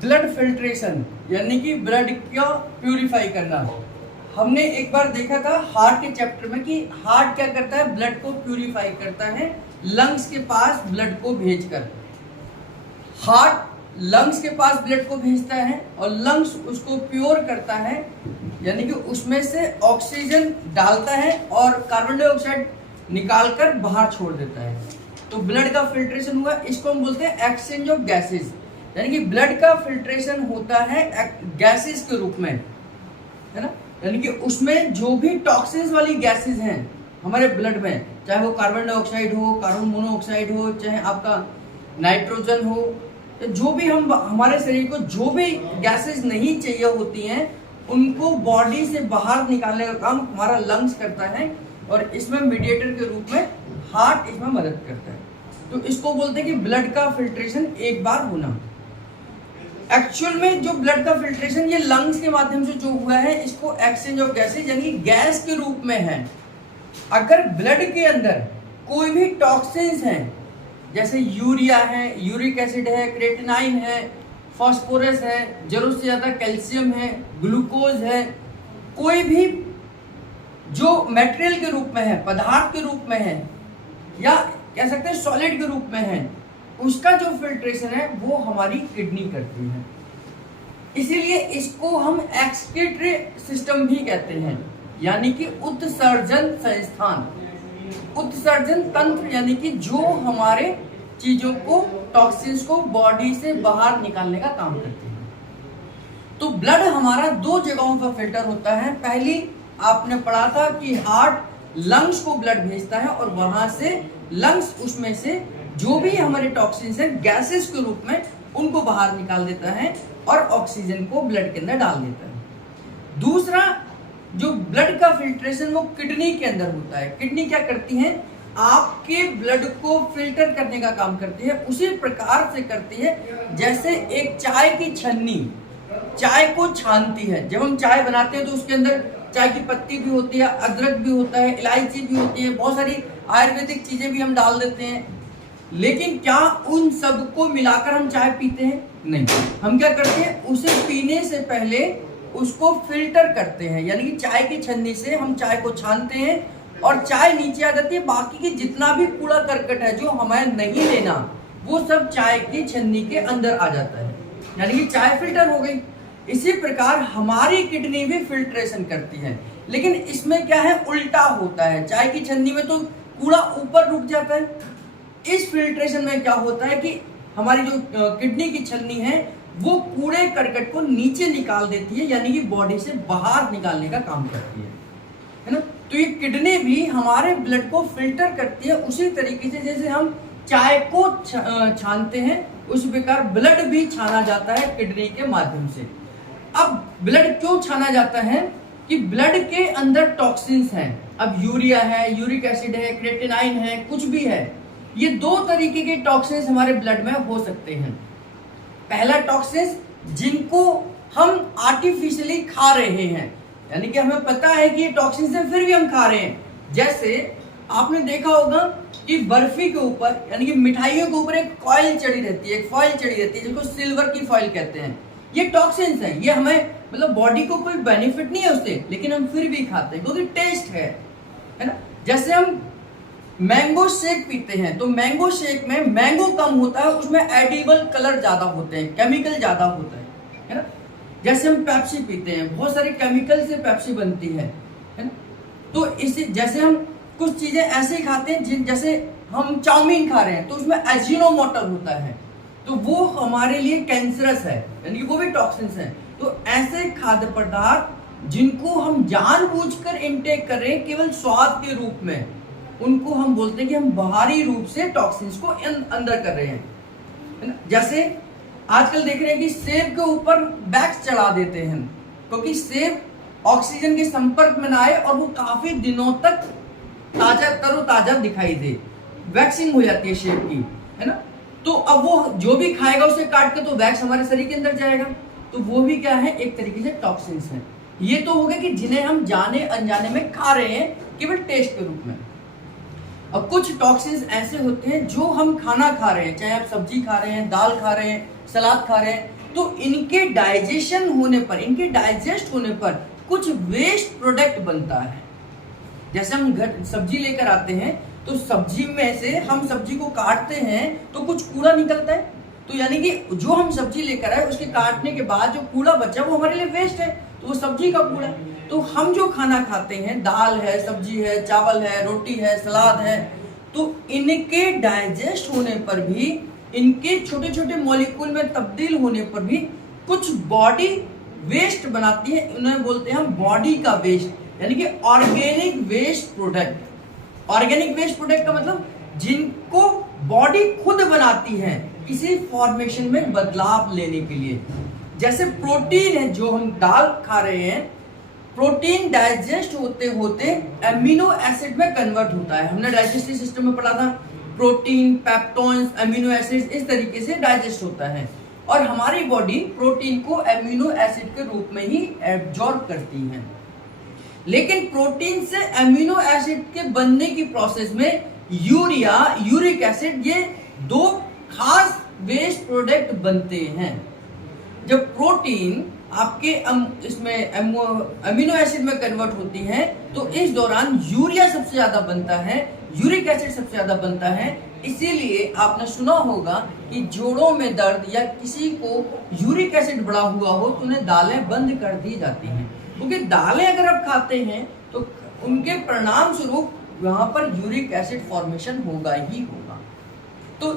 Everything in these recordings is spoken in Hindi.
ब्लड फिल्ट्रेशन यानी कि ब्लड को प्यूरिफाई करना। हमने एक बार देखा था हार्ट के चैप्टर में कि हार्ट क्या करता है, ब्लड को प्यूरिफाई करता है लंग्स के पास ब्लड को भेजकर। हार्ट लंग्स के पास ब्लड को भेजता है और लंग्स उसको प्योर करता है, यानी कि उसमें से ऑक्सीजन डालता है और कार्बन डाइऑक्साइड निकालकर बाहर छोड़ देता है। तो ब्लड का फिल्ट्रेशन हुआ, इसको हम बोलते हैं एक्सचेंज ऑफ गैसेस। यानी कि ब्लड का फिल्ट्रेशन होता है गैसेस के रूप में, है ना। यानी कि उसमें जो भी टॉक्सिन्स वाली गैसेस हैं हमारे ब्लड में, चाहे वो कार्बन डाइऑक्साइड हो, कार्बन मोनोऑक्साइड हो, चाहे आपका नाइट्रोजन हो, जो भी हम हमारे शरीर को जो भी गैसेस नहीं चाहिए होती हैं उनको बॉडी से बाहर निकालने का काम हमारा लंग्स करता है और इसमें मीडिएटर के रूप में हार्ट इसमें मदद करता है। तो इसको बोलते हैं कि ब्लड का फिल्ट्रेशन एक बार होना। एक्चुअल में जो ब्लड का फिल्ट्रेशन ये लंग्स के माध्यम से जो हुआ है, इसको एक्सचेंज ऑफ गैसेज यानी गैस के रूप में है। अगर ब्लड के अंदर कोई भी टॉक्सिन्स हैं, जैसे यूरिया है, यूरिक एसिड है, क्रेटिनाइन है, फास्फोरस है, जरूरत से ज़्यादा कैल्शियम है, ग्लूकोज है, कोई भी जो मटेरियल के रूप में है, पदार्थ के रूप में है, या कह सकते हैं सॉलिड के रूप में है, उसका जो फिल्ट्रेशन है वो हमारी किडनी करती है। इसीलिए इसको हम एक्सक्रीटरी सिस्टम भी कहते हैं, यानी कि उत्सर्जन संस्थान, उत्सर्जन तंत्र, यानी कि जो हमारे चीजों को, टॉक्सिन्स को बॉडी से बाहर निकालने का काम करती है। तो ब्लड हमारा दो जगहों पर फिल्टर होता है। पहली आपने पढ़ा था कि हार्ट लंग्स को ब्लड भेजता है और वहां से लंग्स उसमें से जो भी हमारे टॉक्सिन्स हैं गैसेस के रूप में उनको बाहर निकाल देता है और ऑक्सीजन को ब्लड के अंदर डाल देता है। दूसरा जो ब्लड का फिल्ट्रेशन वो किडनी के अंदर होता है। किडनी क्या करती है, आपके ब्लड को फिल्टर करने का काम करती है। उसी प्रकार से करती है जैसे एक चाय की छन्नी चाय को छानती है। जब हम चाय बनाते हैं तो उसके अंदर चाय की पत्ती भी होती है, अदरक भी होता है, इलायची भी होती है, बहुत सारी आयुर्वेदिक चीजें भी हम डाल देते हैं। लेकिन क्या उन सबको मिलाकर हम चाय पीते हैं? नहीं। हम क्या करते हैं, उसे पीने से पहले उसको फिल्टर करते हैं, यानी कि चाय की छन्नी से हम चाय को छानते हैं और चाय नीचे आ जाती है। बाकी की जितना भी कूड़ा करकट है जो हमें नहीं लेना, वो सब चाय की छन्नी के अंदर आ जाता है, यानी कि चाय फिल्टर हो गई। इसी प्रकार हमारी किडनी भी फिल्ट्रेशन करती है, लेकिन इसमें क्या है, उल्टा होता है। चाय की छन्नी में तो कूड़ा ऊपर रुक जाता है, इस फिल्ट्रेशन में क्या होता है कि हमारी जो किडनी की छन्नी है वो कूड़े करकट को नीचे निकाल देती है, यानी कि बॉडी से बाहर निकालने का काम करती है ना। तो ये किडनी भी हमारे ब्लड को फिल्टर करती है उसी तरीके से जैसे हम चाय को छानते हैं, उस प्रकार ब्लड भी छाना जाता है किडनी के माध्यम से। अब ब्लड क्यों छाना जाता है कि ब्लड के अंदर टॉक्सिन्स हैं। अब यूरिया है, यूरिक एसिड है, क्रेटिनाइन है, कुछ भी है, ये दो तरीके के टॉक्सिन्स हमारे ब्लड में हो सकते हैं। पहला टॉक्सिन्स जिनको हम आर्टिफिशियली खा रहे हैं, यानी कि हमें पता है कि ये टॉक्सिन्स हैं फिर भी हम खा रहे हैं। जैसे आपने देखा होगा कि बर्फी के ऊपर, यानी कि मिठाइयों के ऊपर एक फॉइल चढ़ी रहती है, एक फॉइल चढ़ी रहती है जिसको सिल्वर की फॉइल कहते हैं। ये टॉक्सिन्स हैं, ये हमें मतलब बॉडी को कोई बेनिफिट नहीं है उससे, लेकिन हम फिर भी खाते हैं क्योंकि टेस्ट है ना। जैसे हम मैंगो शेक पीते हैं तो मैंगो शेक में मैंगो कम होता है, उसमें एडिबल कलर ज्यादा होते हैं, केमिकल ज्यादा होता है ना। जैसे हम पेप्सी पीते हैं, बहुत सारे केमिकल से पेप्सी बनती है ना। तो इसी जैसे हम कुछ चीजें ऐसे खाते हैं, जैसे हम चाउमीन खा रहे हैं तो उसमें एजिनोमोटो होता है, तो वो हमारे लिए कैंसरस है, यानी कि वो भी टॉक्सिन्स हैं। तो ऐसे खाद्य पदार्थ जिनको हम जानबूझकर इनटेक कर रहे हैं केवल स्वाद के रूप में, उनको हम बोलते हैं कि हम बाहरी रूप से टॉक्सिन्स को अंदर कर रहे हैं, है ना। जैसे आजकल देख रहे हैं कि सेब के ऊपर वैक्स चढ़ा देते हैं क्योंकि सेब ऑक्सीजन के संपर्क में ना आए और वो काफी दिनों तक ताजा तरोताजा दिखाई दे, वैक्सिंग हो जाती है सेब की, है ना। तो अब वो जो भी खाएगा उसे काट के तो वैक्स हमारे शरीर के अंदर जाएगा, तो वो भी क्या है, एक तरीके से टॉक्सिन्स हैं। ये तो हो गया कि जिन्हें हम जाने अनजाने में खा रहे हैं केवल टेस्ट के रूप में। अब कुछ टॉक्सिन्स ऐसे होते हैं जो हम खाना खा रहे हैं, चाहे आप सब्जी खा रहे हैं, दाल खा रहे हैं, सलाद खा रहे हैं, तो इनके डाइजेशन होने पर, इनके डाइजेस्ट होने पर कुछ वेस्ट प्रोडक्ट बनता है। जैसे हम घर सब्जी लेकर आते हैं तो सब्जी में से हम सब्जी को काटते हैं तो कुछ कूड़ा निकलता है, तो यानी कि जो हम सब्जी लेकर आए उसके काटने के बाद जो कूड़ा बचा वो हमारे लिए वेस्ट है, तो वो सब्जी का कूड़ा। तो हम जो खाना खाते हैं, दाल है, सब्जी है, चावल है, रोटी है, सलाद है, तो इनके डाइजेस्ट होने पर भी, इनके छोटे छोटे मॉलिक्यूल में तब्दील होने पर भी कुछ बॉडी वेस्ट बनाती है, उन्हें बोलते हैं हम बॉडी का वेस्ट, यानी कि organic waste product. Organic waste product का मतलब जिनको बॉडी खुद बनाती है किसी फॉर्मेशन में बदलाव लेने के लिए। जैसे प्रोटीन है, जो हम दाल खा रहे हैं, प्रोटीन डाइजेस्ट होते होते एमिनो एसिड में कन्वर्ट होता है। हमने डाइजेस्टिव सिस्टम में पढ़ा था, प्रोटीन, पेप्टोन्स, एमिनो एसिड इस तरीके से डाइजेस्ट होता है, और हमारी बॉडी प्रोटीन को एमिनो एसिड के रूप में ही एब्जॉर्ब करती है। लेकिन प्रोटीन से एमिनो एसिड के बनने की प्रोसेस में यूरिया, यूरिक एसिड, ये दो खास वेस्ट प्रोडक्ट बनते हैं। जब प्रोटीन आपके इसमें अमीनो एसिड में कन्वर्ट होती है तो इस दौरान यूरिया सबसे ज्यादा बनता है, यूरिक एसिड सबसे ज्यादा बनता है। इसीलिए आपने सुना होगा कि जोड़ों में दर्द या किसी को यूरिक एसिड बढ़ा हुआ हो तो उन्हें दालें बंद कर दी जाती हैं, क्योंकि दालें अगर आप खाते हैं तो उनके परिणाम स्वरूप वहां पर यूरिक एसिड फॉर्मेशन होगा ही होगा। तो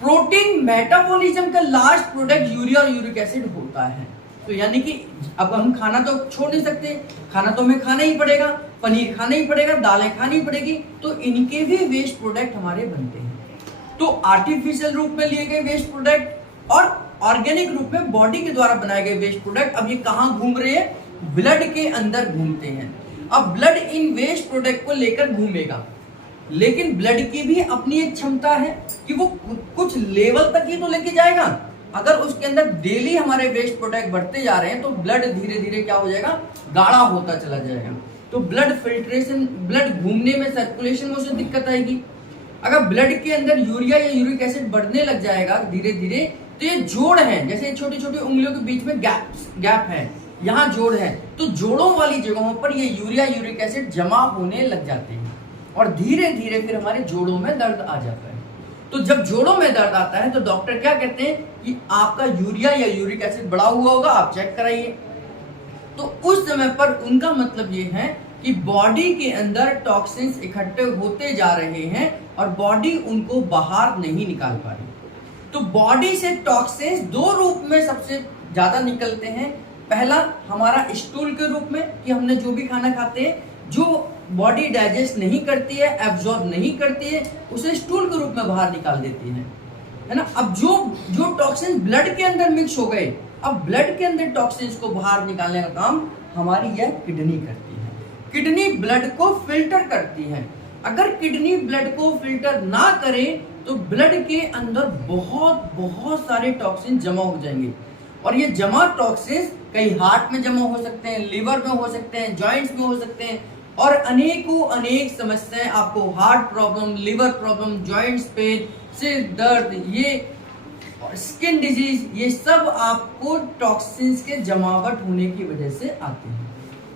प्रोटीन मेटाबॉलिज्म का लास्ट प्रोडक्ट यूरिया और यूरिक एसिड होता है। तो यानी कि अब हम खाना तो छोड़ नहीं सकते, खाना तो हमें खाना ही पड़ेगा, पनीर खाना ही पड़ेगा, दालें खानी पड़ेगी, तो इनके भी वेस्ट प्रोडक्ट हमारे बनते हैं। तो आर्टिफिशियल रूप में लिए गए वेस्ट प्रोडक्ट और ऑर्गेनिक रूप में बॉडी के द्वारा बनाए गए वेस्ट प्रोडक्ट, अब ये कहाँ घूम रहे हैं? ब्लड के अंदर घूमते हैं। अब ब्लड इन वेस्ट प्रोडक्ट को लेकर घूमेगा, लेकिन ब्लड की भी अपनी एक क्षमता है कि वो कुछ लेवल तक ही तो लेके जाएगा। अगर उसके अंदर डेली हमारे वेस्ट प्रोडक्ट बढ़ते जा रहे हैं तो ब्लड धीरे धीरे क्या हो जाएगा? गाढ़ा होता चला जाएगा। तो ब्लड फिल्ट्रेशन, ब्लड घूमने में, सर्कुलेशन में उसे दिक्कत आएगी। अगर ब्लड के अंदर यूरिया या यूरिक एसिड बढ़ने लग जाएगा धीरे धीरे, तो ये जोड़ है, जैसे छोटी छोटी उंगलियों के बीच में गैप है, यहाँ जोड़ है, तो जोड़ों वाली जगहों पर ये यूरिया यूरिक एसिड जमा होने लग जाते हैं और धीरे धीरे फिर हमारे जोड़ों में दर्द आ जाता है। तो जब जोड़ों में दर्द आता है तो डॉक्टर क्या कहते हैं कि आपका यूरिया या यूरिक एसिड बढ़ा हुआ होगा, आप चेक कराइए। तो उस समय पर उनका मतलब ये है कि बॉडी के अंदर टॉक्सिन्स इकट्ठे होते जा रहे हैं और बॉडी उनको बाहर नहीं निकाल पा रही। तो बॉडी से टॉक्सिन्स दो रूप में सबसे ज्यादा निकलते हैं। पहला हमारा स्टूल के रूप में, कि हमने जो भी खाना खाते हैं, जो बॉडी डाइजेस्ट नहीं करती है, एब्जॉर्ब नहीं करती है, उसे स्टूल के रूप में बाहर निकाल देती है ना। अब जो टॉक्सिन ब्लड के अंदर मिक्स हो गए, अब ब्लड के अंदर टॉक्सिन्स को बाहर निकालने का काम हमारी यह किडनी करती है। किडनी ब्लड को फिल्टर करती है। अगर किडनी ब्लड को फिल्टर ना करे तो ब्लड के अंदर बहुत सारे टॉक्सिन जमा हो जाएंगे, और ये जमा टॉक्सिन्स कई हार्ट में जमा हो सकते हैं, लिवर में हो सकते हैं, जॉइंट्स में हो सकते हैं, और अनेक समस्याएं आपको, heart problem, liver problem, joints pain, सिर दर्द, ये स्किन डिजीज, ये सब आपको टॉक्सिन्स के जमावट होने की वजह से आते हैं।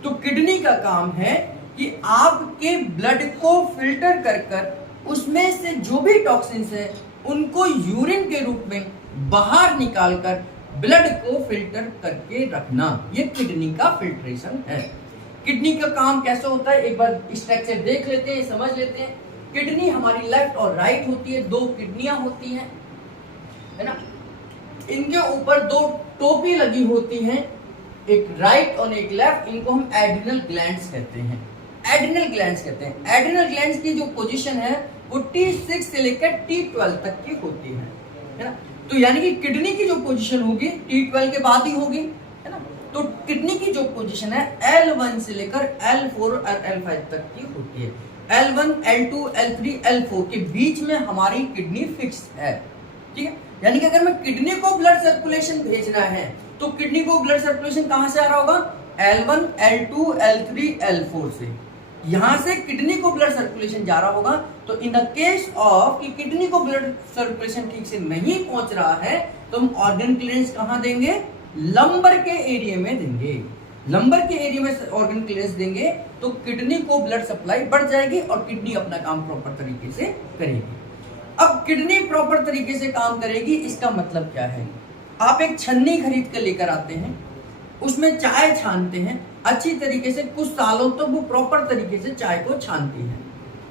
तो किडनी का काम है कि आपके ब्लड को फिल्टर कर उसमें से जो भी टॉक्सिन्स है उनको यूरिन के रूप में बाहर निकालकर ब्लड को फिल्टर करके रखना, ये किडनी का फिल्ट्रेशन है। किडनी का काम कैसे होता है एक बार स्ट्रक्चर देख लेते हैं, समझ लेते हैं। किडनी हमारी लेफ्ट और राइट होती है, दो किडनियां होती हैं, है ना। इनके ऊपर दो टोपी लगी होती हैं, एक राइट और एक लेफ्ट। इनको हम एड्रिनल ग्लैंड्स कहते हैं। एड्रिनल ग्लैंड्स कहते हैं। एड्रिनल ग्लैंड्स की जो पोजीशन है वो T6 से लेकर T12 तक की होती है ना। तो यानी कि किडनी की जो पोजीशन होगी T12 के बाद ही होगी, है ना। तो किडनी की जो पोजीशन है L1 से लेकर L4 और L5 तक की होती है। L1, L2, L3, L4 के बीच में हमारी किडनी फिक्स है, ठीक है। यानी कि अगर मैं किडनी को ब्लड सर्कुलेशन भेजना है तो किडनी को ब्लड सर्कुलेशन कहां से आ रहा होगा? L1, L2, L3, L4 से। यहां से किडनी को ब्लड सर्कुलेशन जा रहा होगा। तो इन द केस ऑफ कि किडनी को ब्लड सर्कुलेशन ठीक से नहीं पहुंच रहा है तो हम ऑर्गन क्लियरेंस कहाँ देंगे? लंबर के एरिया में देंगे। लंबर के एरिया में ऑर्गन क्लियरेंस देंगे तो किडनी को ब्लड सप्लाई बढ़ जाएगी और किडनी अपना काम प्रॉपर तरीके से करेगी। अब किडनी प्रॉपर तरीके से काम करेगी, इसका मतलब क्या है? आप एक छन्नी खरीद कर लेकर आते हैं, उसमें चाय छानते हैं अच्छी तरीके से, कुछ सालों तक तो वो प्रॉपर तरीके से चाय को छानती है,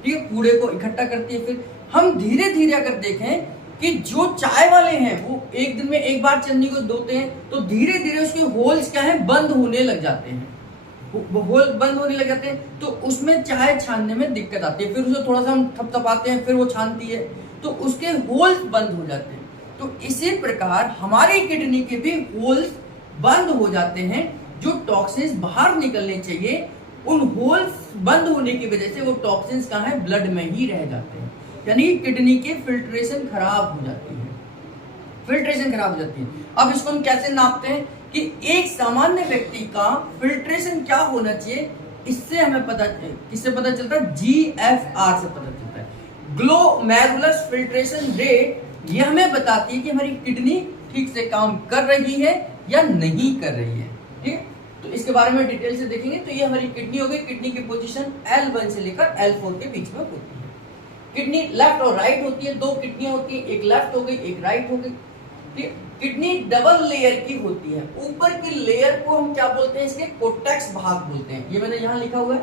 ठीक है, कूड़े को इकट्ठा करती है। फिर हम धीरे धीरे अगर देखें कि जो चाय वाले हैं वो एक दिन में एक बार छन्नी को धोते हैं तो धीरे धीरे उसके होल्स क्या है, बंद होने लग जाते हैं, वो होल बंद होने लग जाते हैं, तो उसमें चाय छानने में दिक्कत आती है। फिर उसे थोड़ा सा हम थपथपाते हैं, फिर वो छानती है तो उसके होल्स बंद हो जाते हैं। तो इसी प्रकार हमारी किडनी के भी होल्स बंद हो जाते हैं, जो टॉक्सिन्स बाहर निकलने चाहिए उन होल्स बंद होने की वजह से वो टॉक्सिन्स कहाँ है, ब्लड में ही रह जाते हैं, यानी किडनी की फिल्ट्रेशन खराब हो जाती है, फिल्ट्रेशन खराब हो जाती है। अब इसको हम कैसे नापते हैं कि एक सामान्य व्यक्ति का फिल्ट्रेशन क्या होना चाहिए, इससे हमें पता, किससे पता चलता है? GFR से पता चलता है, ग्लोमेरुलस फिल्ट्रेशन रेट। ये हमें बताती है कि हमारी किडनी ठीक से काम कर रही है या नहीं कर रही है, ठीक है। तो इसके बारे में डिटेल से देखेंगे। तो ये हमारी किडनी हो गई, किडनी की पोजीशन L1 से लेकर L4 के बीच में होती है। किडनी लेफ्ट और राइट होती है, दो किडनियां होती है, एक लेफ्ट हो गई एक राइट हो गई, ठीक। किडनी डबल लेयर की होती है, ऊपर की लेयर को हम क्या बोलते हैं? इसके कोर्टेक्स भाग बोलते हैं। ये मैंने यहाँ लिखा हुआ है,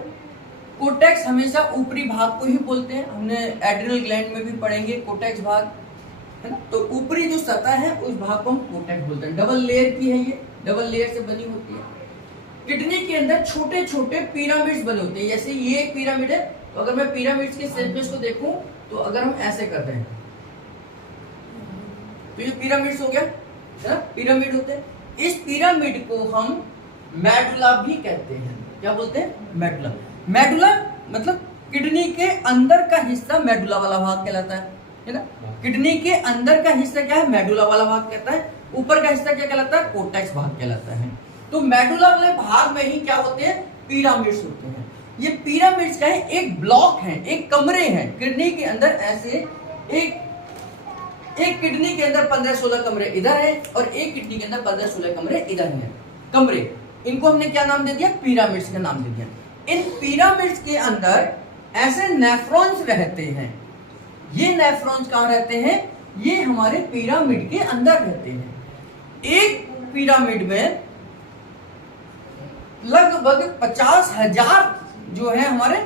कोर्टेक्स हमेशा ऊपरी भाग को ही बोलते हैं, हमने एड्रिनल ग्लैंड में भी पढ़ेंगे कोर्टेक्स भाग, है ना। तो ऊपरी जो सतह है उस भाग को हम कोर्टेक्स बोलते हैं। डबल लेयर की है, ये डबल लेयर से बनी होती है। किडनी के अंदर छोटे छोटे पिरामिड्स बने होते हैं, जैसे ये एक पिरामिड है, तो अगर मैं पिरामिड्स के सरफेस को देखूं तो अगर हम ऐसे करते हैं तो ये पिरामिड्स हो गया, है ना, पिरामिड होते हैं। इस पिरामिड को हम मेडुला भी कहते हैं। क्या बोलते हैं? मेडुला। मेडुला मतलब किडनी के अंदर का हिस्सा मेडुला वाला भाग कहलाता है ना। किडनी के अंदर का हिस्सा क्या है? मेडुला वाला भाग कहता है। ऊपर का हिस्सा क्या कहलाता है? कोर्टेक्स भाग कहलाता है। तो मेडुला वाले भाग में ही क्या होते हैं? पिरामिड्स होते हैं। ये पिरामिड्स क्या है? एक ब्लॉक है, एक कमरे हैं किडनी के अंदर। ऐसे एक किडनी के अंदर 15-16 कमरे इधर है और एक किडनी के अंदर 15-16 कमरे इधर हैं। कमरे, इनको हमने क्या नाम दे दिया? पिरामिड्स का नाम दे दिया। इन पिरामिड्स के अंदर ऐसे नेफ्रॉन्स रहते हैं। ये नेफ्रॉन्स कहाँ रहते हैं? ये हमारे पिरामिड के अंदर रहते हैं। एक पिरामिड में लगभग 50,000 जो है हमारे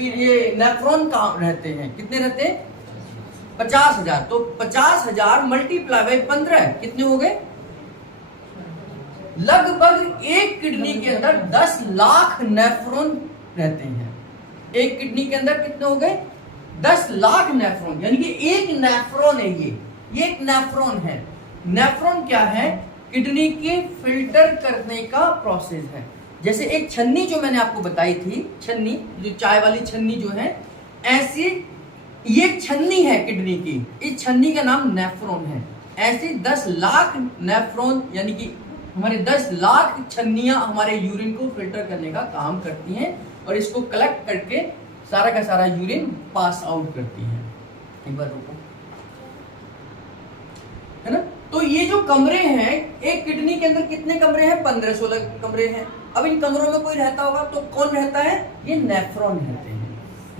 ये नेफ्रॉन काम रहते हैं। कितने रहते हैं? 50,000। तो 50,000 मल्टीप्लाई बाई 15 कितने हो गए? लगभग एक किडनी के अंदर 10 लाख नेफ्रॉन रहते हैं। एक किडनी के अंदर कितने हो गए? 10 लाख नेफ्रॉन, यानी कि एक नेफ्रॉन है ये एक नेफ्रॉन है। नेफ्रॉन क्या है? किडनी के फिल्टर करने का प्रोसेस है। जैसे एक छन्नी जो मैंने आपको बताई थी, छन्नी जो चाय वाली छन्नी जो है, ऐसी ये छन्नी है किडनी की। इस छन्नी का नाम नेफ्रॉन है। ऐसी 10 लाख नेफ्रॉन, यानी कि हमारे 10 लाख छन्नियां हमारे यूरिन को फिल्टर करने का काम करती हैं और इसको कलेक्ट करके सारा का सारा यूरिन पास आउट करती है। एक बार रुको, है ना। तो ये जो कमरे हैं, एक किडनी के अंदर कितने कमरे हैं? 15-16 कमरे हैं। अब इन कमरों में कोई रहता होगा तो कौन रहता है? ये नेफ्रॉन रहते हैं।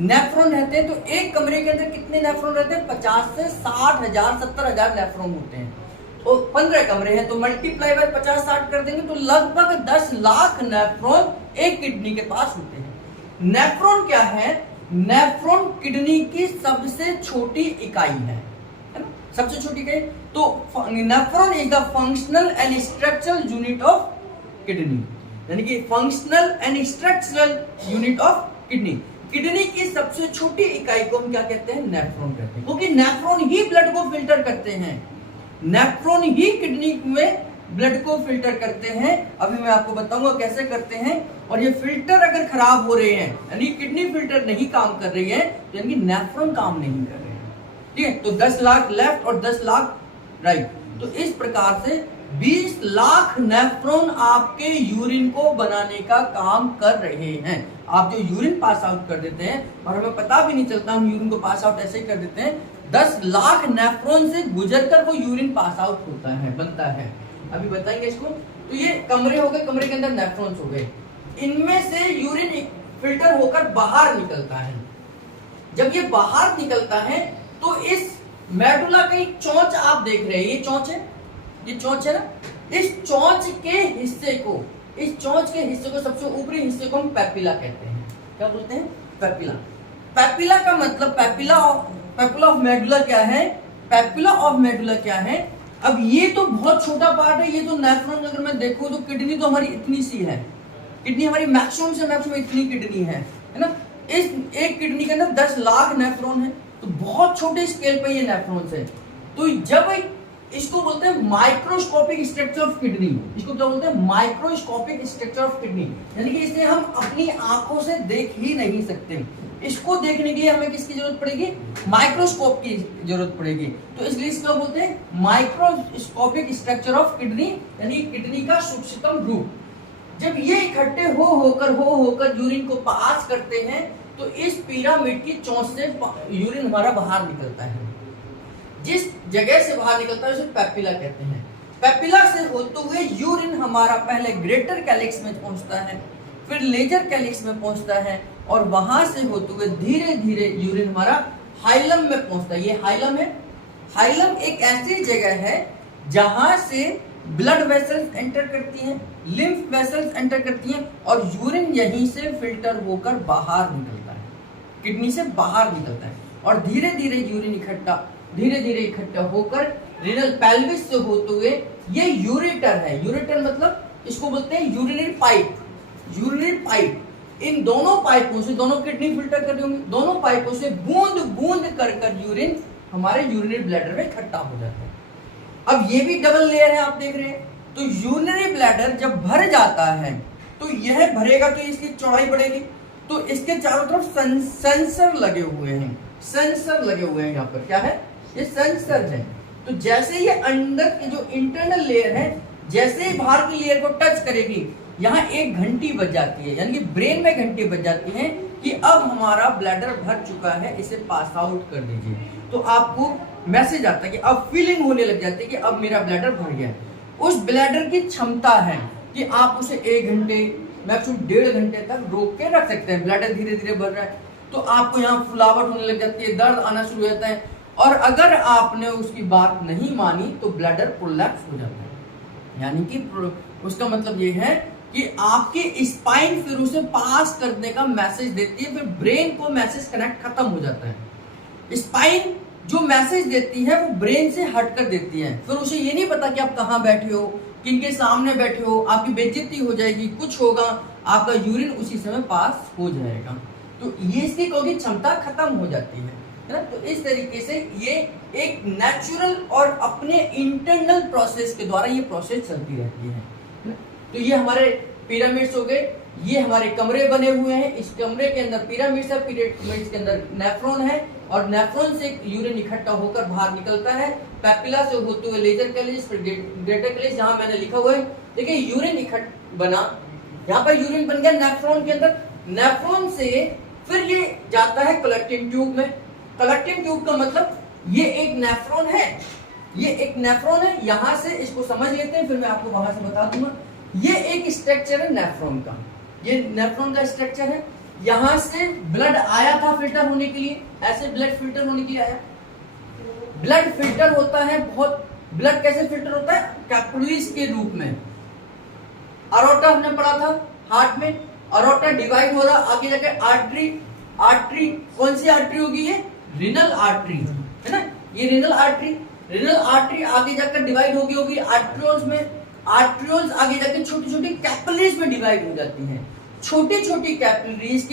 नेफ्रॉन रहते हैं। तो एक कमरे के अंदर कितने नेफ्रॉन रहते हैं? 50 से 60,000 70,000 नेफ्रॉन होते हैं। तो 15 कमरे हैं, तो मल्टीप्लाई बाय 50-60 कर देंगे तो लगभग 10 लाख नेफ्रॉन एक किडनी के पास होते हैं। नेफ्रॉन क्या है? नेफ्रॉन किडनी की सबसे छोटी इकाई है ना, सबसे छोटी इकाई। तो nephron is the functional and structural unit of kidney, यानी कि functional and structural unit of kidney. Kidney की सबसे छोटी इकाई को हम क्या कहते हैं? नेफ्रॉन कहते हैं, क्योंकि नेफ्रॉन ही ब्लड को फिल्टर करते हैं। नेफ्रॉन ही किडनी में ब्लड को फिल्टर करते हैं। अभी मैं आपको बताऊंगा कैसे करते हैं। और ये फिल्टर अगर खराब हो रहे हैं, यानी किडनी फिल्टर नहीं काम कर रही है, तो यानी नेफ्रॉन काम नहीं कर रहे हैं, ठीक है। तो 10 लाख लेफ्ट और 10 लाख राइट। तो इस प्रकार से 20 लाख नेफ्रॉन आपके यूरिन को बनाने का काम कर रहे हैं। आप जो यूरिन पास आउट कर देते हैं और हमें पता भी नहीं चलता, हम यूरिन को पास आउट ऐसे ही कर देते हैं, 10 लाख नेफ्रॉन से गुजरकर वो यूरिन पास आउट होता है, बनता है। अभी बताएंगे इसको। तो ये कमरे हो गए, कमरे के अंदर नेफ्रॉन्स हो गए, इनमें से यूरिन फिल्टर होकर बाहर निकलता है। जब ये बाहर निकलता है तो इस मेडुला की चोंच आप देख रहे हैं, ये चोंच है, ये चोंच है ना, इस चोंच के हिस्से को, इस चोंच के हिस्से को, सबसे ऊपरी हिस्से को हम पैपिला कहते हैं। क्या बोलते हैं? पैपिला। पैपिला का मतलब, पैपिला ऑफ मेडुला क्या है? पैपिला ऑफ मेडुला क्या है? अब ये तो बहुत छोटा पार्ट है, ये तो नेफ्रॉन, अगर मैं देखूं तो किडनी तो हमारी इतनी सी है, किडनी हमारी मैक्सिमम से मैक्सिमम इतनी किडनी है ना। इस एक किडनी के अंदर 10 लाख नेफ्रॉन है, तो बहुत छोटे स्केल पे ये नेफ्रॉन्स है। तो जब इसको बोलते हैं माइक्रोस्कोपिक स्ट्रक्चर ऑफ किडनी, इसको क्या बोलते हैं? माइक्रोस्कोपिक स्ट्रक्चर ऑफ किडनी, यानी कि इसे हम अपनी आंखों से देख ही नहीं सकते। इसको देखने के लिए हमें किसकी जरूरत पड़ेगी? माइक्रोस्कोप की जरूरत पड़ेगी। तो इसलिए इसको बोलते हैं माइक्रोस्कोपिक स्ट्रक्चर ऑफ किडनी, यानी किडनी का सूक्ष्मतम रूप। जब ये इकट्ठे हो होकर यूरिन को पास करते हैं तो इस पिरामिड की चोंच से यूरिन हमारा बाहर निकलता है। जिस जगह से बाहर निकलता है उसे पैपिला कहते हैं। पैपिला से होते हुए यूरिन हमारा पहले ग्रेटर कैलिक्स में पहुंचता है, फिर लेजर कैलिक्स में पहुंचता है, और वहां से होते हुए धीरे धीरे यूरिन हमारा हाइलम में पहुंचता है। ये हाइलम है। हाइलम एक ऐसी जगह है जहां से ब्लड वेसल्स एंटर करती हैं, लिम्फ वेसल्स एंटर करती हैं, और यूरिन यहीं से फिल्टर होकर बाहर निकलता है, किडनी से बाहर निकलता है। और धीरे धीरे यूरिन इकट्ठा होकर रीनल पेल्विस से होते हुए ये यूरेटर है। यूरेटर मतलब इसको बोलते हैं यूरिनरी पाइप। यूरिनरी पाइप, इन दोनों पाइपों से, दोनों किडनी फिल्टर कर रही होंगी, दोनों पाइपों से बूंद बूंद कर यूरिन हमारे यूरिनरी ब्लैडर में इकट्ठा हो जाता है। अब ये भी डबल लेयर है, आप देख रहे हैं। तो यूरिनरी ब्लैडर जब भर जाता है तो यह भरेगा तो इसकी चौड़ाई बढ़ेगी, तो इसके चारों तरफ सेंसर लगे हुए हैं। सेंसर लगे हुए हैं, यहाँ पर क्या है? ये सेंसर है। तो जैसे ये अंदर की जो इंटरनल लेयर है, जैसे ही बाहर की लेयर को टच करेगी, यहाँ एक घंटी बज जाती है, यानी कि ब्रेन में घंटी बज जाती है कि अब हमारा ब्लैडर भर चुका है, इसे पास आउट कर दीजिए। तो आपको मैसेज आता है कि अब फीलिंग होने लग जाती है कि अब मेरा ब्लैडर भर गया है। उस ब्लैडर की क्षमता है कि आप उसे 1 घंटे, मैक्सिमम 1.5 घंटे तक रोक के रख सकते हैं। ब्लैडर धीरे धीरे भर रहा है तो आपको यहाँ फुलावट होने लग जाती है, दर्द आना शुरू हो जाता है, और अगर आपने उसकी बात नहीं मानी तो ब्लैडर प्रोलैप्स हो जाता है। यानी कि उसका मतलब ये है कि आपके स्पाइन फिर उसे पास करने का मैसेज देती है, फिर ब्रेन को मैसेज कनेक्ट खत्म हो जाता है। स्पाइन जो मैसेज देती है वो ब्रेन से हट कर देती है, फिर उसे ये नहीं पता कि आप कहाँ बैठे हो, किनके सामने बैठे हो, आपकी बेइज्जती हो जाएगी, कुछ होगा, आपका यूरिन उसी समय पास हो जाएगा। तो ये इसकी कोई क्षमता खत्म हो जाती है ना। तो इस तरीके से ये एक नेचुरल और अपने इंटरनल प्रोसेस के द्वारा ये प्रोसेस चलती रहती है। तो ये हमारे पिरामिड्स हो गए, ये हमारे कमरे बने हुए हैं। इस कमरे के अंदर पिरामिड्स है, पिरामिड्स के अंदर नेफ्रॉन है, और नेफ्रॉन से यूरिन इकट्ठा होकर बाहर निकलता है। पैपिला से होते हुए लेजर कैलिस, फिर ग्रेटर कैलिस, जहां मैंने लिखा हुआ है। देखिए यूरिन इकट्ठा बना, यहाँ पर यूरिन बन गया नेफ्रॉन के अंदर। नेफ्रॉन से फिर ये जाता है कलेक्टिंग ट्यूब में। कलेक्टिंग ट्यूब का मतलब ये एक नेफ्रॉन है, ये एक नेफ्रॉन है। यहां से इसको समझ लेते हैं, फिर मैं आपको वहां से बता दूंगा। ये एक स्ट्रक्चर है नेफ्रॉन का, ये नेफ्रॉन का स्ट्रक्चर है। यहां से ब्लड आया था फिल्टर होने के लिए, ऐसे ब्लड फिल्टर होने के लिए आया। ब्लड फिल्टर होता है बहुत, ब्लड कैसे फिल्टर होता है? कैपिलरीज के रूप में। अरोटा हमने पढ़ा था हार्ट में, अरोटा डिवाइड हो रहा, आगे जाकर आर्टरी, आर्टरी कौन सी आर्टरी होगी? ये रीनल आर्टरी है ना, ये रीनल आर्टरी। रीनल आर्टरी आगे जाकर डिवाइड होगी आर्ट्रियोल्स में, आर्ट्रियोल्स आगे जाकर छोटी छोटी कैपिलरीज में डिवाइड हो जाती हैं। छोटी छोटी कैपिलरीज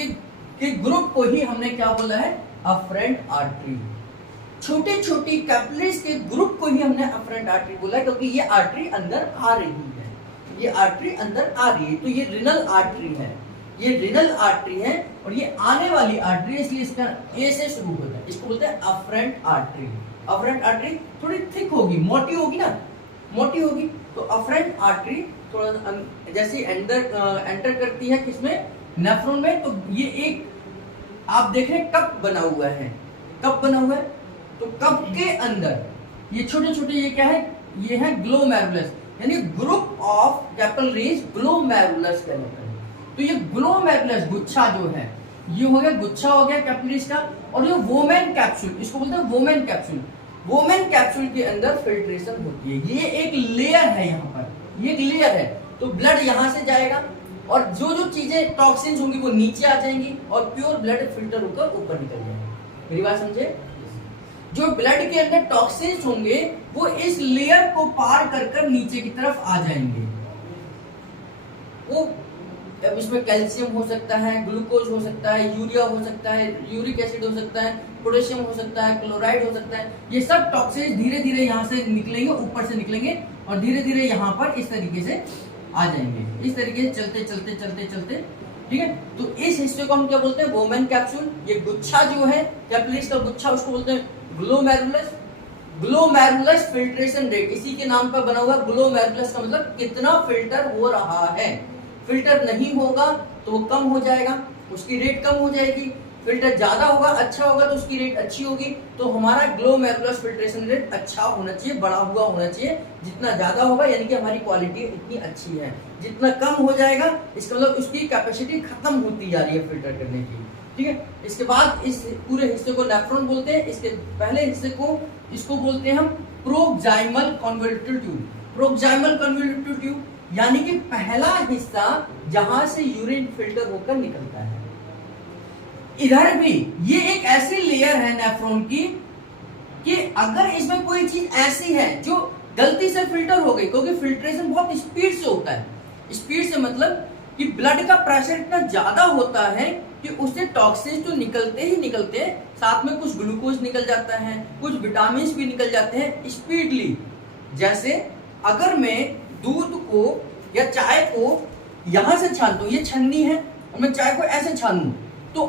के ग्रुप को ही हमने क्या बोला है? Afferent artery. छोटी छोटी कैपिलरीज के ग्रुप को ही हमने अफरेंट आर्टरी बोला है, क्योंकि ये आर्टरी अंदर आ रही है, ये आर्टरी अंदर आ रही है। तो ये रीनल आर्टरी है, ये रीनल आर्टरी है, और ये आने वाली आर्टरी, इसलिए इसका ए से शुरू होता है, इसको बोलते हैं अफरेंट आर्टरी। अफरेंट आर्टरी थोड़ी थिक होगी, मोटी होगी ना, मोटी होगी। तो अफरेंट आर्टरी थोड़ा जैसे एंटर करती है किसमें? नेफ्रॉन में। तो ये एक आप देख रहे हैं कप बना हुआ है, कप बना हुआ है। तो कप के अंदर ये छोटे छोटे ये क्या है, ये है ग्लोमेरुलस, यानी ग्रुप ऑफ कैपिलरीज ग्लोमेरुलस कहलाता है। तो ये ग्लोमेरुलस गुच्छा जो है, ये हो गया गुच्छा हो गया कैपिलरीज का। और ये वोमेन कैप्सूल, इसको बोलते हैं वोमेन कैप्सूल। वोमेन कैप्सूल के अंदर फिल्ट्रेशन होती है, ये एक लेयर है, यहाँ पर ये एक लेयर है। तो ब्लड यहाँ से जाएगा और जो जो चीजें टॉक्सिन्स होंगी वो नीचे आ जाएंगी और प्योर ब्लड फिल्टर होकर ऊपर निकल जाएंगे। मेरी बात समझे? जो ब्लड के अंदर टॉक्सिन्स होंगे वो इस लेयर को पार कर कर नीचे की तरफ आ जाएंगे। वो इसमें कैल्शियम हो सकता है, ग्लूकोज हो सकता है, यूरिया हो सकता है, यूरिक एसिड हो सकता है, पोटेशियम हो सकता है, क्लोराइड हो सकता है। ये सब टॉक्सिन्स धीरे धीरे यहाँ से निकलेंगे, ऊपर से निकलेंगे और धीरे धीरे यहाँ पर इस तरीके से आ जाएंगे। इस तरीके से चलते चलते चलते चलते, ठीक है। तो इस हिस्से को हम क्या बोलते हैं? Women capsule. ये गुच्छा जो है कैपिलरीज का गुच्छा, उसको बोलते हैं ग्लोमेरुलस। ग्लोमेरुलस फिल्ट्रेशन रेट इसी के नाम पर बना हुआ। ग्लोमेरुलस का मतलब कितना फिल्टर हो रहा है। फिल्टर नहीं होगा तो वो कम हो जाएगा, उसकी रेट कम हो जाएगी। फिल्टर ज्यादा होगा, अच्छा होगा तो उसकी रेट अच्छी होगी। तो हमारा ग्लोमेरुलस फिल्ट्रेशन रेट अच्छा होना चाहिए, बढ़ा हुआ होना चाहिए। जितना ज्यादा होगा यानी कि हमारी क्वालिटी इतनी अच्छी है, जितना कम हो जाएगा इसका मतलब उसकी कैपेसिटी खत्म होती जा रही है फिल्टर करने की, ठीक है। इसके बाद इस पूरे हिस्से को नेफ्रॉन बोलते हैं। इसके पहले हिस्से को इसको बोलते हैं हम प्रोक्साइमल कन्वोल्यूटिव ट्यूब। प्रोक्साइमल कन्वोल्यूटिव ट्यूब यानी कि पहला हिस्सा जहां से यूरिन फिल्टर होकर निकलता है। इधर भी ये एक ऐसी लेयर है नेफ्रॉन की कि अगर इसमें कोई चीज ऐसी है जो गलती से फिल्टर हो गई, क्योंकि फिल्ट्रेशन बहुत स्पीड से होता है। स्पीड से मतलब कि ब्लड का प्रेशर इतना ज्यादा होता है कि उससे टॉक्सिन तो निकलते ही निकलते हैं, साथ में कुछ ग्लूकोज निकल जाता है, कुछ विटामिन भी निकल जाते हैं स्पीडली। जैसे अगर मैं दूध को या चाय को यहां से छानता हूं, ये छन्नी है और मैं चाय को ऐसे छानूं तो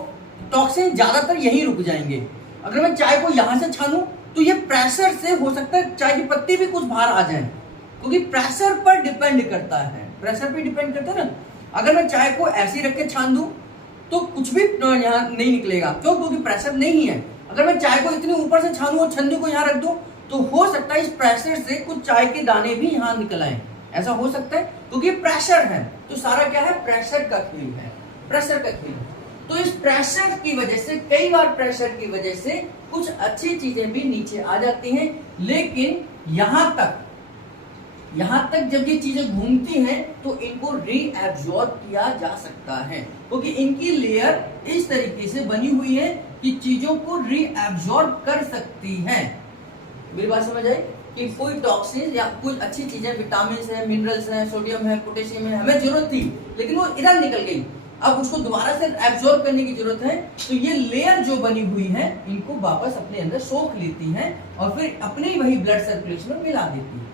टॉक्सिन ज्यादातर यहीं रुक जाएंगे। अगर मैं चाय को यहां से छानूं तो ये प्रेशर से हो सकता है चाय की पत्ती भी कुछ बाहर आ जाए, क्योंकि प्रेशर पर डिपेंड करता है। प्रेशर पे डिपेंड करता है ना। अगर मैं चाय को ऐसे रख के छान दूं तो कुछ भी यहाँ नहीं निकलेगा, क्यों? क्योंकि प्रेशर नहीं है। अगर मैं चाय को इतने ऊपर से छानूं और छन्नी को यहाँ रख दूं तो हो सकता है इस प्रेशर से कुछ चाय के दाने भी यहाँ निकल आए। ऐसा हो सकता है क्योंकि प्रेशर है। तो सारा क्या है? प्रेशर का खेल है, प्रेशर का खेल। तो इस प्रेशर की वजह से, कई बार प्रेशर की वजह से कुछ अच्छी चीजें भी नीचे आ जाती हैं, लेकिन यहां तक जब ये चीजें घूमती हैं तो इनको रीएब्जॉर्ब किया जा सकता है, क्योंकि इनकी लेयर इस तरीके से बनी हुई है कि चीजों को रीएब्जॉर्ब कर सकती है। मेरी बात समझ आई? कि कोई टॉक्सिन या कुछ अच्छी चीजें, विटामिन है, मिनरल्स है, सोडियम है, पोटेशियम है, हमें जरूरत थी लेकिन वो इधर निकल गई, अब उसको दोबारा से एब्जॉर्ब करने की जरूरत है। तो ये लेयर जो बनी हुई है इनको वापस अपने अंदर सोख लेती है और फिर अपने वही ब्लड सर्कुलेशन में मिला देती है।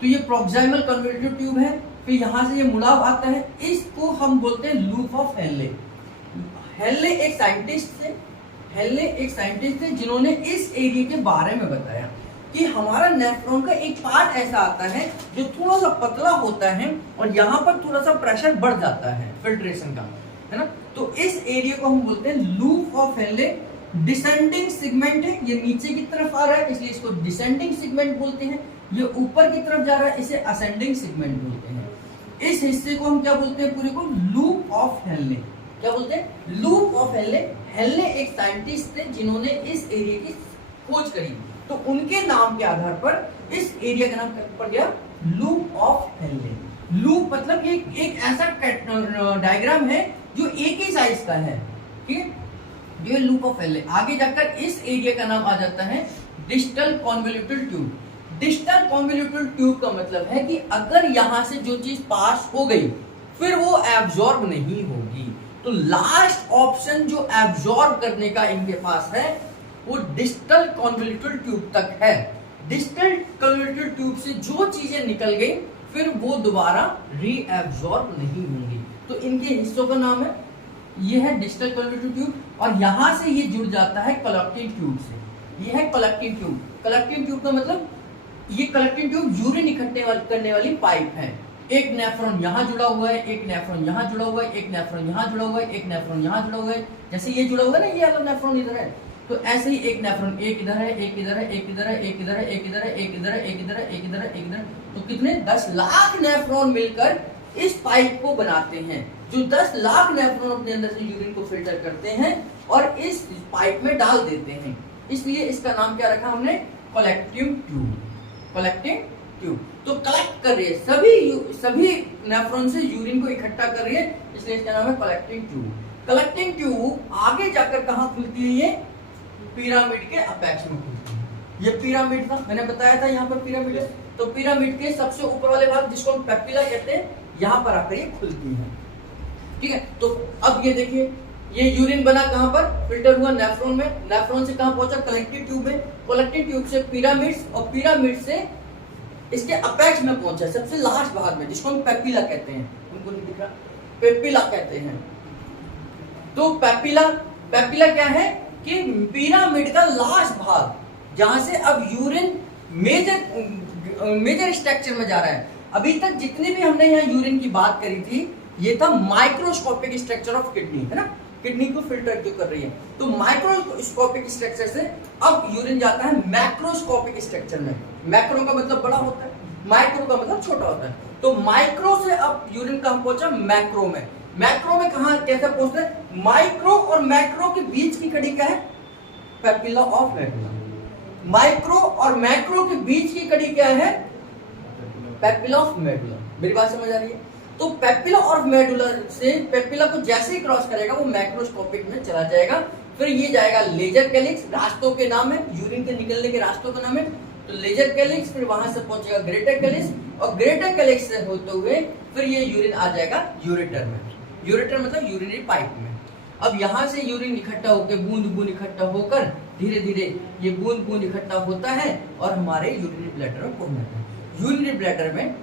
तो ये प्रोक्साइमल कन्वोल्यूटिव ट्यूब है। फिर यहाँ से ये मुड़ाव आता है, इसको हम बोलते हैं लूप ऑफ हेनले। हेनले एक साइंटिस्ट थे जिन्होंने इस एरिया के बारे में बताया कि हमारा नेफ्रॉन का एक पार्ट ऐसा आता है जो थोड़ा सा पतला होता है और यहाँ पर थोड़ा सा प्रेशर बढ़ जाता है फिल्ट्रेशन का, है ना। तो इस एरिया को हम बोलते हैं loop of Henle. Descending segment है, ये नीचे की तरफ आ रहा है इसलिए इसको डिसेंडिंग सेगमेंट बोलते हैं। ये ऊपर की तरफ जा रहा है, इसे असेंडिंग सेगमेंट बोलते हैं। इस हिस्से को हम क्या बोलते हैं? पूरे को लूप ऑफ हेनले। क्या बोलते हैं? Loop of Henle. हेनले एक साइंटिस्ट थे जिन्होंने इस एरिया की खोज करी, तो उनके नाम के आधार पर इस एरिया का नाम पड़ गया लूप ऑफ हेनले। लूप मतलब ये एक ऐसा डायग्राम है जो एक ही साइज का है, ठीक है। ये लूप ऑफ हेनले। आगे जाकर इस एरिया का नाम आ जाता है डिस्टल कन्वोल्यूटिव ट्यूब। डिस्टल कन्वोल्यूटिव ट्यूब का मतलब है कि अगर यहां से जो चीज पास हो गई फिर वो एब्जॉर्ब नहीं होगी। तो लास्ट ऑप्शन जो एब्जॉर्ब करने का इनके पास है वो डिस्टल कन्वोल्यूटिव ट्यूब तक है। डिस्टल कन्वोल्यूटिव ट्यूब से जो चीजें निकल गई फिर वो दोबारा रीएब्जॉर्ब नहीं होंगी। तो इनके हिस्सों का नाम है, ये है डिस्टल कन्वोल्यूटिव ट्यूब और यहां से ये जुड़ जाता है कलेक्टिंग ट्यूब से। ये है कलेक्टिंग ट्यूब। कलेक्टिंग ट्यूब का मतलब ये कलेक्टिंग ट्यूब यूरिन इकट्ठे करने वाली पाइप है। एक नेफ्रॉन यहाँ जुड़ा हुआ है, एक नेफ्रॉन यहाँ जुड़ा हुआ है, एक नेफ्रॉन यहाँ जुड़ा हुआ है, एक नेफ्रॉन यहाँ जुड़ा हुआ है। जैसे ये जुड़ा हुआ है ना, ये वाला नेफ्रॉन इधर है, तो ऐसे ही एक नेफ्रॉन, एक इधर है, एक इधर है, एक इधर है, एक इधर है, एक इधर है, एक इधर है, एक इधर है, एक इधर है, एक इधर, तो कितने 10 लाख नेफ्रॉन मिलकर इस पाइप को बनाते हैं, जो 10 लाख नेफ्रॉन अपने अंदर से यूरिन को फिल्टर करते हैं और इस पाइप में डाल देते हैं। इसलिए इसका नाम क्या रखा हमने, कलेक्टिंग ट्यूब। कलेक्टिंग ट्यूब तो कलेक्ट कर रही है, सभी नेफ्रॉन से यूरिन को इकट्ठा कर रही है, इसलिए इसका नाम है कलेक्टिंग ट्यूब। कलेक्टिंग ट्यूब आगे जाकर कहां खुलती है, ये पिरामिड के अपेक्स में खुलती है। ये पिरामिड था, मैंने बताया था यहाँ पर पिरामिड है, तो पिरामिड के सबसे ऊपर वाले भाग जिसको हम पेपिला कहते हैं, यहाँ पर आकर ये खुलती है। ठीक है, तो अब ये देखिए, ये यूरिन बना कहां पर, फिल्टर हुआ नेफ्रॉन में, नेफ्रॉन से कहां पहुंचा, कलेक्टिव ट्यूब में, कलेक्टिव ट्यूब से पिरामिड्स, और पिरामिड से इसके अपेक्स में पहुंचा, सबसे लास्ट भाग में, जिसको हम पेपिला कहते हैं। उनको नहीं दिख रहा, पेपिला कहते हैं। तो पेपिला क्या है कि पिरामिड का लास्ट भाग, जहां से अब यूरिन मेजर स्ट्रक्चर में जा रहा है। अभी तक जितने भी हमने यहाँ यूरिन की बात करी थी, ये था माइक्रोस्कोपिक स्ट्रक्चर ऑफ किडनी, है ना, किडनी को फिल्टर क्यों कर रही है, तो माइक्रोस्कोपिक स्ट्रक्चर से अब यूरिन जाता है मैक्रोस्कोपिक स्ट्रक्चर में। मैक्रो का मतलब बड़ा होता है, माइक्रो का मतलब छोटा होता है, तो माइक्रो से अब यूरिन कहां पहुंचा, मैक्रो में। मैक्रो में कहां कैसे पहुंचता है, माइक्रो और मैक्रो के बीच की कड़ी क्या है, पेपिला ऑफ मेडुला। माइक्रो और मैक्रो के बीच की कड़ी क्या है, पेपिला ऑफ मेडुला। मेरी बात समझ आ रही है, तो पेपिला ऑफ मेडुला से पेपिला को जैसे ही क्रॉस करेगा वो मैक्रोस्कोपिक में चला जाएगा, फिर ये जाएगा लेजर कैलिक्स, रास्तों के नाम है, यूरिन के निकलने के रास्तों का नाम है, तो लेजर कैलिक्स, फिर वहां से पहुंचेगा ग्रेटर कैलिक्स, और ग्रेटर कैलिक्स से होते हुए फिर ये यूरिन आ जाएगा यूरेटर में। यूरेटर मतलब यूरिनरी पाइप में। अब यहाँ से यूरिन इकट्ठा होकर बूंद बूंद इकट्ठा होकर धीरे धीरे ये बूंद बूंद इकट्ठा होता है और हमारे यूरिनरी ब्लैडर में पहुंच जाता है। यूरिनरी ब्लैडर में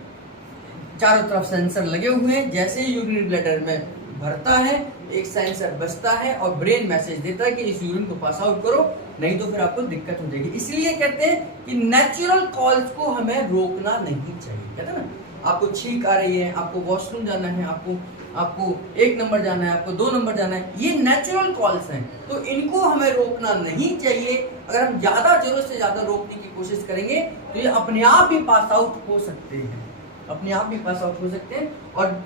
चारों तरफ सेंसर लगे हुए हैं, जैसे ही यूरिनरी ब्लैडर में भरता है एक सेंसर बजता है और ब्रेन मैसेज देता है कि इस यूरिन को पास आउट करो, नहीं तो फिर आपको दिक्कत हो जाएगी। इसलिए कहते हैं कि नेचुरल कॉल्स को हमें रोकना नहीं चाहिए। कहते हैं ना, आपको छींक आ रही है, आपको वॉशरूम जाना है, आपको 1 नंबर जाना है, आपको 2 नंबर जाना है, ये नेचुरल कॉल्स हैं, तो इनको हमें रोकना नहीं चाहिए। अगर हम ज्यादा जरूरत से ज्यादा रोकने की कोशिश करेंगे तो ये अपने आप ही पास आउट हो सकते हैं, अपने आप ही पास आउट हो सकते हैं। और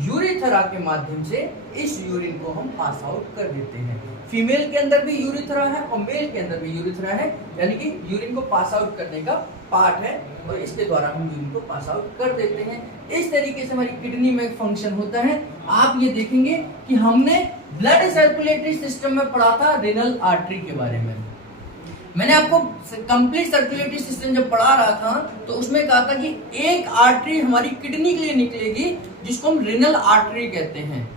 यूरिथेरा के माध्यम से इस यूरिन को हम पास आउट कर देते हैं। फीमेल के अंदर भी यूरिथेरा है और मेल के अंदर भी यूरिथेरा है, यानी कि यूरिन को पास आउट करने का पार्ट है और इसके द्वारा हम यूरिन को पास आउट कर देते हैं। इस तरीके से हमारी किडनी में फंक्शन होता है। आप ये देखेंगे कि हमने ब्लड सर्कुलेटरी सिस्टम में पढ़ा था रेनल आर्टरी के बारे में। मैंने आपको कंप्लीट सर्कुलेटरी सिस्टम जब पढ़ा रहा था तो उसमें कहा था कि एक आर्टरी हमारी किडनी के लिए निकलेगी जिसको हम रेनल आर्टरी कहते हैं।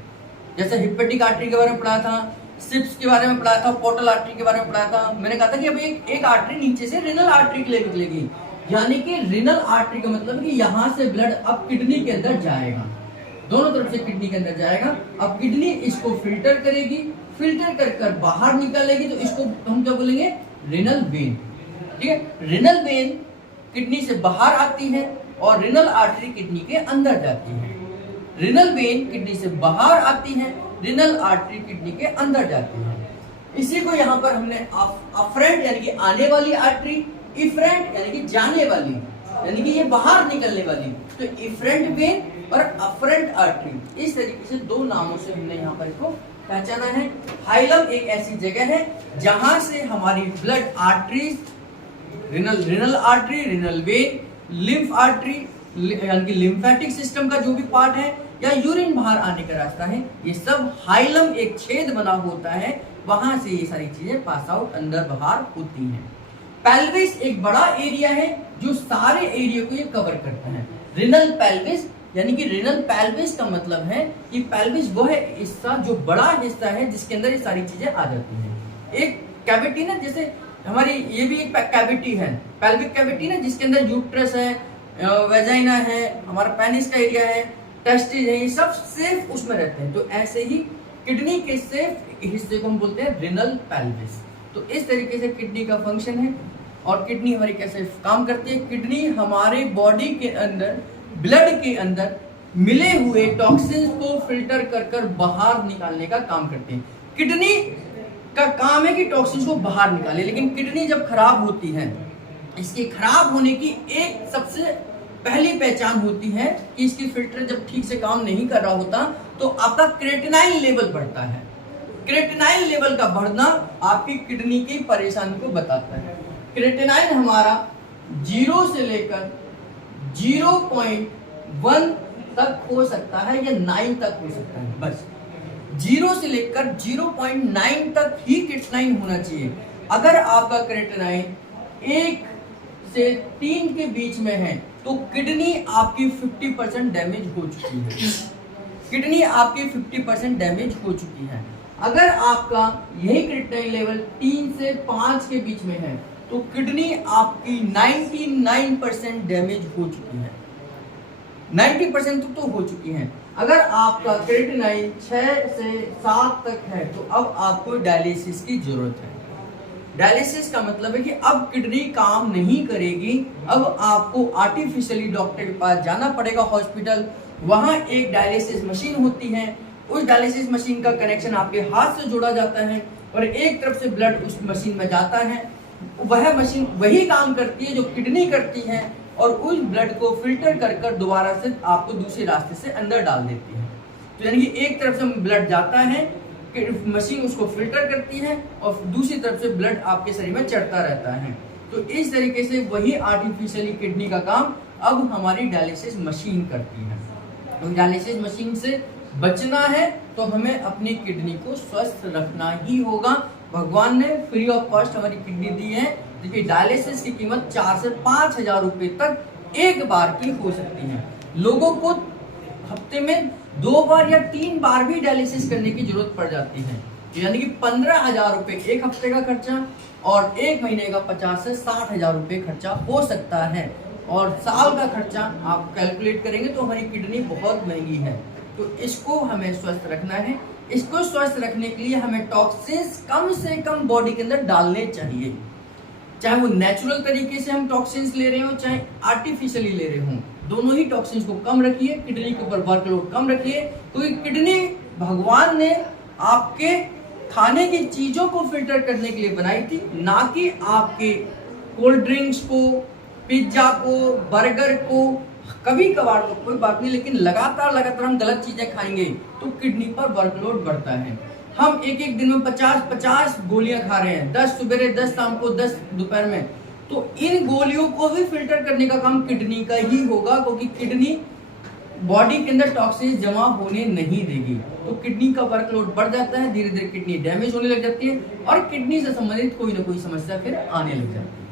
जैसे हिपेटिक आर्टरी के बारे में पढ़ा था, सिप्स के बारे में पढ़ा था, पोर्टल आर्टरी के बारे में पढ़ा था। मैंने कहा था कि अब एक आर्टरी नीचे से रेनल आर्टरी के लिए निकलेगी, यानी कि रेनल आर्टरी का मतलब कि यहाँ से ब्लड अब किडनी के अंदर जाएगा, दोनों तरफ से किडनी के अंदर जाएगा। अब किडनी इसको फिल्टर करेगी, फिल्टर कर बाहर निकालेगी, तो इसको हम क्या बोलेंगे, रेनल वेन। ठीक है, रेनल वेन किडनी से बाहर आती है और रेनल आर्टरी किडनी के अंदर जाती है। रेनल वेन किडनी से बाहर आती है, रेनल आर्टरी किडनी के अंदर जाती है। इसी को यहाँ पर हमने अफरेंट यानी कि आने वाली आर्टरी, इफरेंट यानी कि जाने वाली, यानी कि ये बाहर निकलने वाली, तो इफरेंट वेन और अफरेंट आर्टरी, इस तरीके से 2 नामों से हमने यहाँ पर इसको पहचाना है। हाइलम एक ऐसी जगह है जहां से हमारी blood arteries, renal artery, renal vein, lymph artery यानी कि लिम्फेटिक सिस्टम का जो भी पार्ट है या यूरिन बाहर आने का रास्ता है, ये सब हाइलम एक छेद बना होता है, वहां से ये सारी चीजें पास आउट अंदर बाहर होती हैं। पेल्विस एक बड़ा एरिया है जो सारे एरिया को ये कवर करता है। रेनल पेल्विस यानी कि रेनल पेल्विस का मतलब है कि पेल्विस वो है हिस्सा, जो बड़ा हिस्सा है जिसके अंदर ये सारी चीजें आ जाती हैं। एक कैविटी ना, जैसे हमारी ये भी एक कैविटी है, पेल्विक कैविटी ना, जिसके अंदर यूट्रस है, वेजाइना है, हमारा पेनिस का एरिया है, टेस्टिस है, ये सब सेफ उसमें रहते हैं। तो ऐसे ही किडनी के सेफ हिस्से को हम बोलते हैं रेनल पेल्विस। तो इस तरीके से किडनी का फंक्शन है और किडनी हमारी कैसे काम करती है। किडनी हमारे बॉडी के अंदर, ब्लड के अंदर मिले हुए टॉक्सिन्स को फिल्टर कर बाहर निकालने का काम करती है। किडनी का काम है कि टॉक्सिन्स को बाहर निकाले। लेकिन किडनी जब खराब होती है, इसके खराब होने की एक सबसे पहली पहचान होती है कि इसकी फिल्टर जब ठीक से काम नहीं कर रहा होता तो आपका क्रेटिनाइन लेवल बढ़ता है। क्रेटिनाइन लेवल का बढ़ना आपकी किडनी की परेशानी को बताता है। क्रेटिनाइन हमारा 0 से लेकर 0.1 तक हो सकता है या 9 तक हो सकता है। बस 0 से लेकर 0.9 तक ही क्रेटिनाइन होना चाहिए। अगर आपका क्रेटिनाइन 1 से 3 के बीच में है तो किडनी आपकी 50% डैमेज हो चुकी है। किडनी आपकी 50% डैमेज हो चुकी है। अगर आपका यही क्रेटिनाइन लेवल 3 से 5 के बीच में है तो किडनी आपकी 99% डैमेज हो चुकी है। 90% तो हो चुकी है। अगर आपका क्रेटिनाइन 6 से 7 तक है तो अब आपको डायलिसिस की जरूरत है। डायलिसिस का मतलब है कि अब किडनी काम नहीं करेगी, अब आपको आर्टिफिशियली डॉक्टर के पास जाना पड़ेगा हॉस्पिटल। वहां एक डायलिसिस मशीन होती है, उस डायलिसिस मशीन का कनेक्शन आपके हाथ से जोड़ा जाता है और एक तरफ से ब्लड उस मशीन में जाता है। वह मशीन वही काम करती है जो किडनी करती है और उस ब्लड को फिल्टर कर कर दोबारा से आपको दूसरे रास्ते से अंदर डाल देती है। तो यानी कि एक तरफ से ब्लड जाता है, मशीन उसको फिल्टर करती है और दूसरी तरफ से ब्लड आपके शरीर में चढ़ता रहता है। तो इस तरीके से वही आर्टिफिशियली किडनी का काम अब हमारी डायलिसिस मशीन करती है। तो डायलिसिस मशीन से बचना है तो हमें अपनी किडनी को स्वस्थ रखना ही होगा। भगवान ने फ्री ऑफ कॉस्ट हमारी किडनी दी है। देखिए डायलिसिस की कीमत 4 से 5 हजार रुपए तक एक बार की हो सकती है। लोगों को हफ्ते में 2 बार या 3 बार भी डायलिसिस करने की जरूरत पड़ जाती है। यानी कि 15,000 रुपए एक हफ्ते का खर्चा और 1 महीने का 50 से 60 हजार रुपए खर्चा हो सकता है। और साल का खर्चा आप कैलकुलेट करेंगे तो हमारी किडनी बहुत महंगी है। तो इसको हमें स्वस्थ रखना है। इसको स्वस्थ रखने के लिए हमें टॉक्सिन्स कम से कम बॉडी के अंदर डालने चाहिए। चाहे वो नेचुरल तरीके से हम टॉक्सिन्स ले रहे हो, चाहे आर्टिफिशियली ले रहे हो, दोनों ही टॉक्सिन्स को कम रखिए। किडनी के ऊपर वर्कलोड कम रखिए, क्योंकि किडनी भगवान ने आपके खाने की चीजों को फिल्टर करने के लिए बनाई थी, ना कि आपके कोल्ड ड्रिंक्स को, पिज्जा को, बर्गर को। कभी कभार तो कोई बात नहीं, लेकिन लगातार हम गलत चीजें खाएंगे तो किडनी पर वर्कलोड बढ़ता है। हम एक दिन में 50 गोलियां खा रहे हैं, 10 सुबह, 10 शाम को, 10 दोपहर में। तो इन गोलियों को भी फिल्टर करने का काम किडनी का ही होगा, क्योंकि किडनी बॉडी के अंदर टॉक्सिन्स जमा होने नहीं देगी। तो किडनी का वर्कलोड बढ़ जाता है, धीरे धीरे किडनी डैमेज होने लग जाती है और किडनी से संबंधित कोई ना कोई समस्या फिर आने लग जाती है।